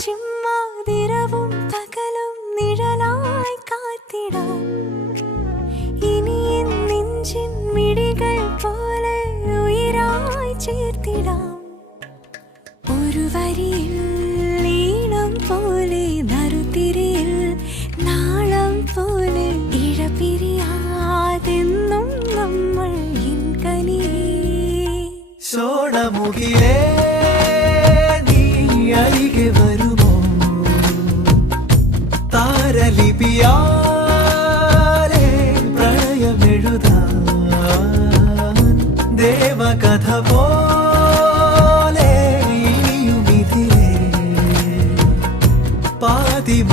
ചിമ്മാതിരവും പകലും നിഴലായി കാത്തിടാം. ഇനി നെഞ്ചിൻ മിഴികൾ പോലെ ഉയരായി ചേർത്തിടാം. ഒരു വരിയിൽ ഈണം പോലെ നറുതിരിയിൽ നാളം പോലെ ഇഴപിരിയാതെന്നും നമ്മൾ ഇൻകനിയേ. സോണമുകിലേ നീ അരികെ വരുമോ? താരലിപിയാലേ പ്രണയമെഴുതാൻ ദേവകഥ പോലെ ഇനിയുമിതിലേ പാതിമ